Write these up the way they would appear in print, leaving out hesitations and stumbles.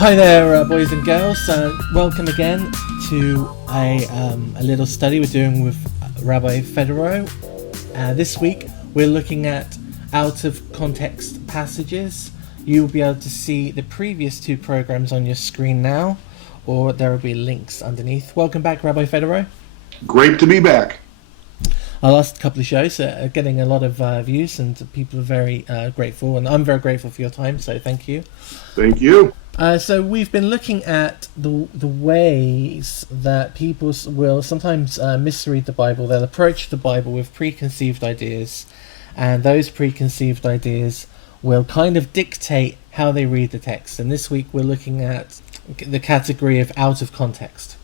Hi there, boys and girls. Welcome again to a little study we're doing with Rabbi Federow. This week we're looking at out of context passages. You'll be able to see the previous two programs on your screen now, or there will be links underneath. Welcome back, Rabbi Federow. Great to be back. Our last couple of shows are getting a lot of views, and people are very grateful, and I'm very grateful for your time, so thank you. Thank you. So we've been looking at the ways that people will sometimes misread the Bible. They'll approach the Bible with preconceived ideas, and those preconceived ideas will kind of dictate how they read the text. And this week we're looking at the category of out of context.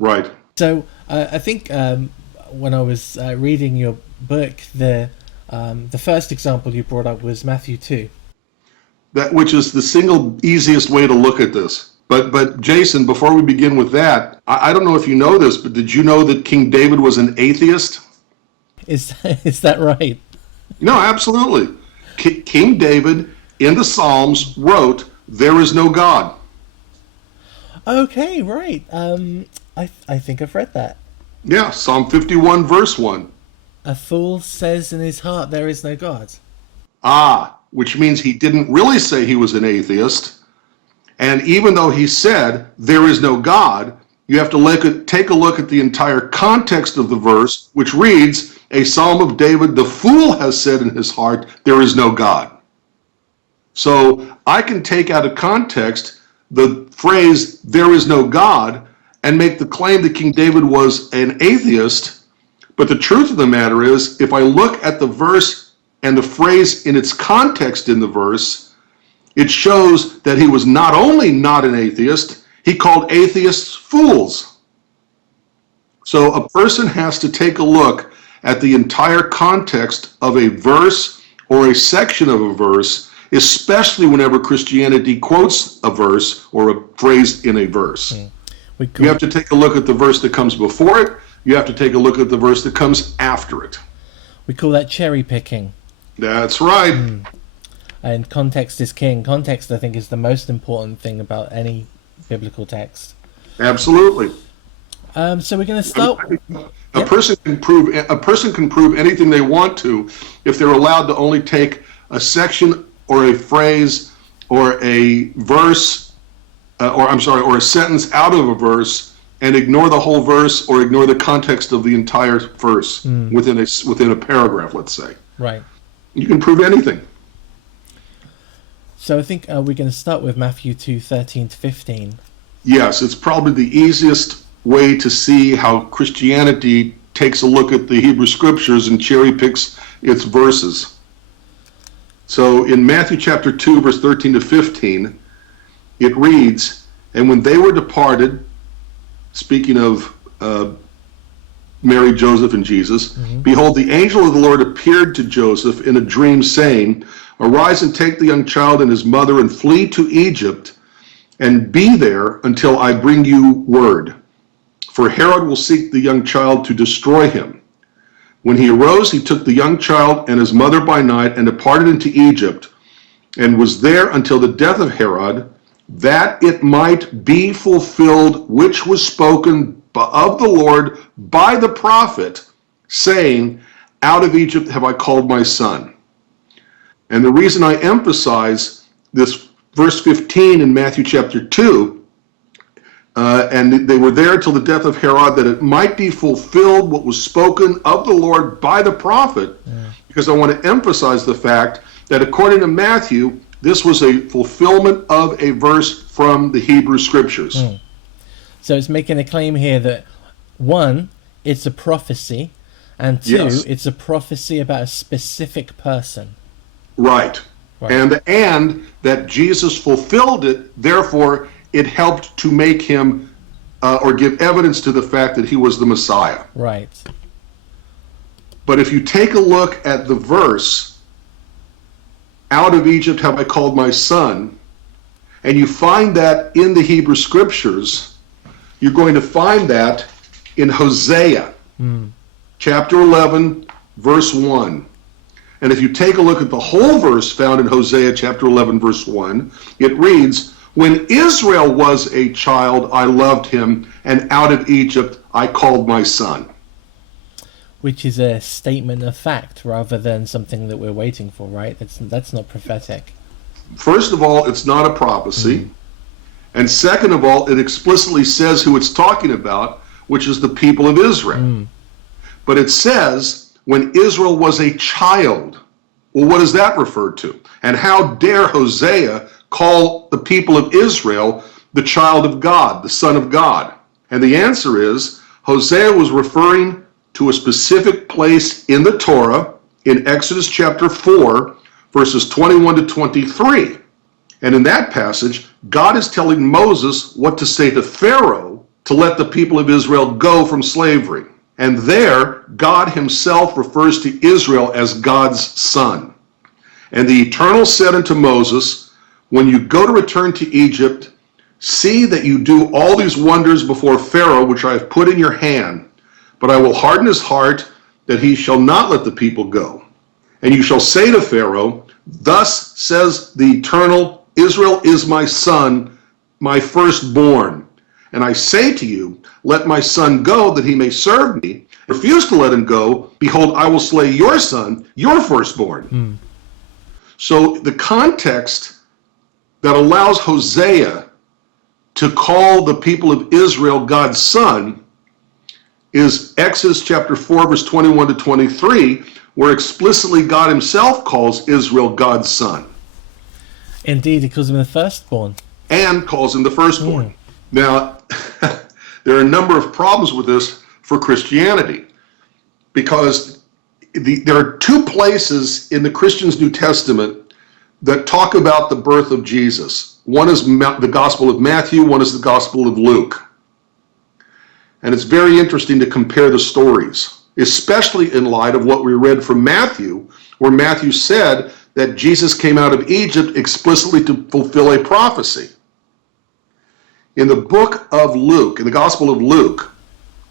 Right. So I think when I was reading your book, the first example you brought up was Matthew 2. Which is the single easiest way to look at this. But Jason, before we begin with that, I don't know if you know this, but did you know that King David was an atheist? Is that right? No, absolutely. King David in the Psalms wrote, "There is no God." Okay, right. I think I've read that. Yeah, Psalm 51, verse 1. A fool says in his heart, there is no God. Which means he didn't really say he was an atheist. And even though he said, there is no God, you have to take a look at the entire context of the verse, which reads, a psalm of David, the fool has said in his heart, there is no God. So I can take out of context the phrase, there is no God, and make the claim that King David was an atheist. But the truth of the matter is, if I look at the verse and the phrase in its context in the verse, it shows that he was not only not an atheist, he called atheists fools. So a person has to take a look at the entire context of a verse or a section of a verse, especially whenever Christianity quotes a verse or a phrase in a verse. You have to take a look at the verse that comes before it. You have to take a look at the verse that comes after it. We call that cherry picking. That's right. And context is king. Context, I think, is the most important thing about any biblical text. Absolutely. So we're going to start. A person can prove anything they want to if they're allowed to only take a section or a phrase or a verse, or a sentence out of a verse and ignore the whole verse or ignore the context of the entire verse within a paragraph, let's say. Right. You can prove anything. So I think we're going to start with Matthew 2:13-15. Yes, it's probably the easiest way to see how Christianity takes a look at the Hebrew Scriptures and cherry picks its verses. So in Matthew chapter 2, verse 13-15, it reads, "And when they were departed," speaking of Mary, Joseph, and Jesus, "behold, the angel of the Lord appeared to Joseph in a dream, saying, Arise and take the young child and his mother and flee to Egypt, and be there until I bring you word. For Herod will seek the young child to destroy him. When he arose, he took the young child and his mother by night and departed into Egypt, and was there until the death of Herod, that it might be fulfilled which was spoken of the Lord by the prophet, saying, Out of Egypt have I called my son." And the reason I emphasize this verse 15 in Matthew chapter 2, and they were there till the death of Herod, that it might be fulfilled what was spoken of the Lord by the prophet, because I want to emphasize the fact that according to Matthew, this was a fulfillment of a verse from the Hebrew Scriptures. So it's making a claim here that, one, it's a prophecy, and two, it's a prophecy about a specific person. Right. And that Jesus fulfilled it, therefore it helped to make him, or give evidence to the fact that he was the Messiah. Right. But if you take a look at the verse, "Out of Egypt have I called my son," and you find that in the Hebrew Scriptures, you're going to find that in Hosea, chapter 11, verse 1. And if you take a look at the whole verse found in Hosea chapter 11, verse 1, it reads, When Israel was a child, I loved him, and out of Egypt I called my son. Which is a statement of fact rather than something that we're waiting for, right? That's not prophetic. First of all, it's not a prophecy. And second of all, it explicitly says who it's talking about, which is the people of Israel. But it says, when Israel was a child. Well, what does that refer to? And how dare Hosea call the people of Israel the child of God, the son of God? And the answer is, Hosea was referring to a specific place in the Torah, in Exodus chapter 4, verses 21 to 23. And in that passage, God is telling Moses what to say to Pharaoh to let the people of Israel go from slavery. And there, God himself refers to Israel as God's son. And the Eternal said unto Moses, when you go to return to Egypt, see that you do all these wonders before Pharaoh, which I have put in your hand. But I will harden his heart, that he shall not let the people go. And you shall say to Pharaoh, thus says the Eternal, Israel is my son, my firstborn. And I say to you, let my son go, that he may serve me. Refuse to let him go, behold, I will slay your son, your firstborn. So the context that allows Hosea to call the people of Israel God's son is Exodus chapter 4, verse 21 to 23, where explicitly God himself calls Israel God's son. Indeed, he calls him the firstborn. And calls him the firstborn. Now, there are a number of problems with this for Christianity, because there are two places in the Christian's New Testament that talk about the birth of Jesus. One is the Gospel of Matthew, one is the Gospel of Luke. And it's very interesting to compare the stories, especially in light of what we read from Matthew, where Matthew said that Jesus came out of Egypt explicitly to fulfill a prophecy. In the book of Luke, in the Gospel of Luke,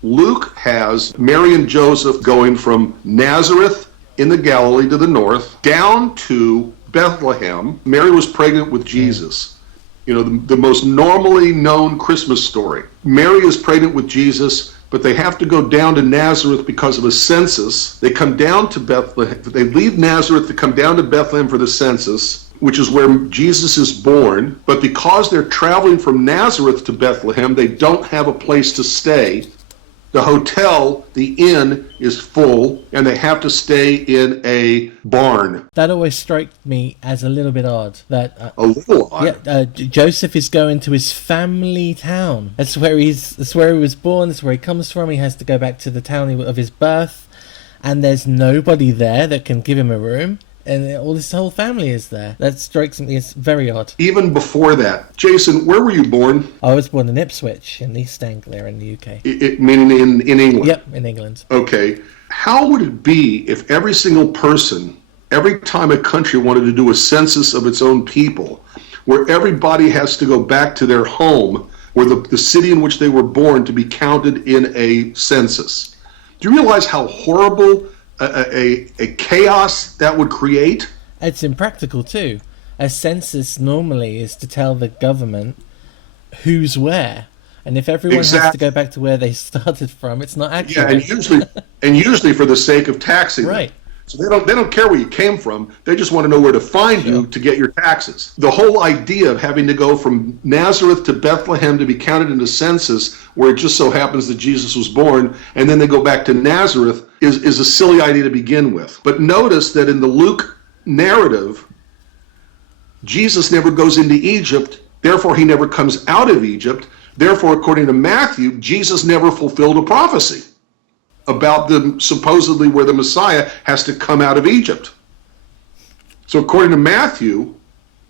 Luke has Mary and Joseph going from Nazareth in the Galilee to the north down to Bethlehem. Mary was pregnant with Jesus. You know, the most normally known Christmas story. Mary is pregnant with Jesus, but they have to go down to Nazareth because of a census. They come down to Bethlehem. They leave Nazareth to come down to Bethlehem for the census, which is where Jesus is born. But because they're traveling from Nazareth to Bethlehem, they don't have a place to stay. The hotel, the inn, is full, and they have to stay in a barn. That always struck me as a little bit odd. That a little odd. Joseph is going to his family town. That's where he was born. That's where he comes from. He has to go back to the town of his birth, and there's nobody there that can give him a room. And all his whole family is there. That strikes me as very odd. Even before that, Jason, where were you born? I was born in Ipswich, in East Anglia, in the UK. Meaning in England? Yep, in England. Okay. How would it be if every single person, every time a country wanted to do a census of its own people, where everybody has to go back to their home, or the city in which they were born, to be counted in a census? Do you realize how horrible a chaos that would create? It's impractical too. A census normally is to tell the government who's where, and if everyone has to go back to where they started from, it's not accurate. Yeah, and usually for the sake of taxing them. Right. So they don't care where you came from. They just want to know where to find you to get your taxes. The whole idea of having to go from Nazareth to Bethlehem to be counted in the census, where it just so happens that Jesus was born, and then they go back to Nazareth, is a silly idea to begin with. But notice that in the Luke narrative, Jesus never goes into Egypt, therefore he never comes out of Egypt. Therefore, according to Matthew, Jesus never fulfilled a prophecy about supposedly where the Messiah has to come out of Egypt. So according to Matthew,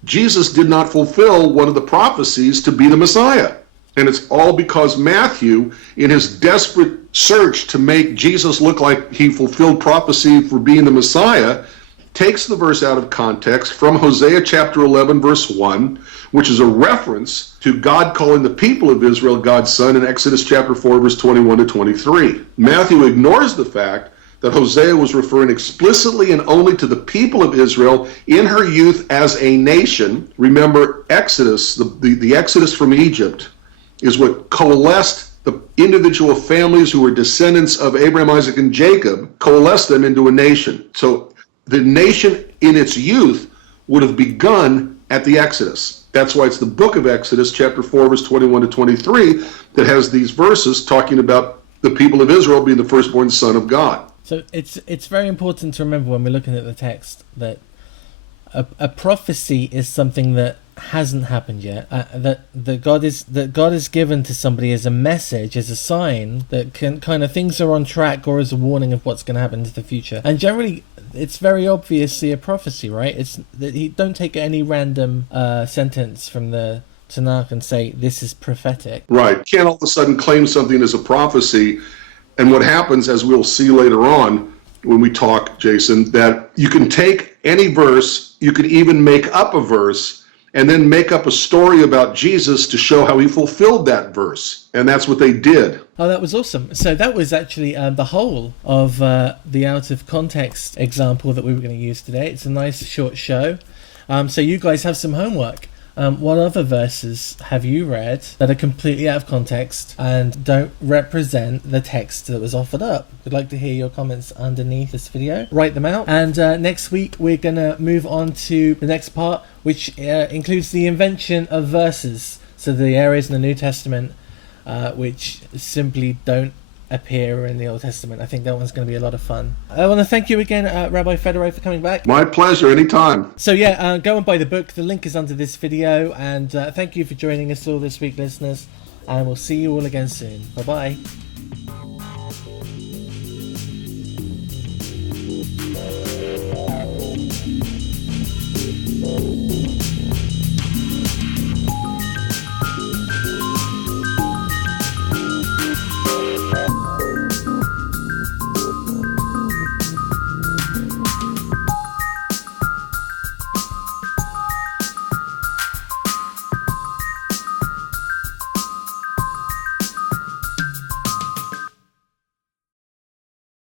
Jesus did not fulfill one of the prophecies to be the Messiah. And it's all because Matthew, in his desperate search to make Jesus look like he fulfilled prophecy for being the Messiah, takes the verse out of context from Hosea chapter 11, verse 1, which is a reference to God calling the people of Israel God's son in Exodus chapter 4, verse 21 to 23. Matthew ignores the fact that Hosea was referring explicitly and only to the people of Israel in her youth as a nation. Remember, Exodus, the Exodus from Egypt, is what coalesced the individual families who were descendants of Abraham, Isaac, and Jacob, coalesced them into a nation. So the nation in its youth would have begun at the Exodus. That's why it's the book of Exodus, chapter 4, verse 21 to 23, that has these verses talking about the people of Israel being the firstborn son of God. So it's very important to remember when we're looking at the text that a prophecy is something that hasn't happened yet. That God is given to somebody as a message, as a sign that can kind of things are on track, or as a warning of what's going to happen in the future. And generally, it's very obviously a prophecy, right? It's that he don't take any random sentence from the Tanakh and say this is prophetic. Right. You can't all of a sudden claim something as a prophecy. And what happens, as we'll see later on when we talk, Jason, that you can take any verse, you could even make up a verse, and then make up a story about Jesus to show how he fulfilled that verse. And that's what they did. Oh, that was awesome. So that was actually the whole of the out of context example that we were going to use today. It's a nice short show. So you guys have some homework. What other verses have you read that are completely out of context and don't represent the text that was offered up? We'd like to hear your comments underneath this video. Write them out. And next week we're going to move on to the next part, which includes the invention of verses. So the areas in the New Testament which simply don't appear in the Old Testament. I think that one's going to be a lot of fun. I want to thank you again, Rabbi Federow, for coming back. My pleasure, anytime. So yeah, go and buy the book. The link is under this video. And thank you for joining us all this week, listeners. And we'll see you all again soon. Bye-bye.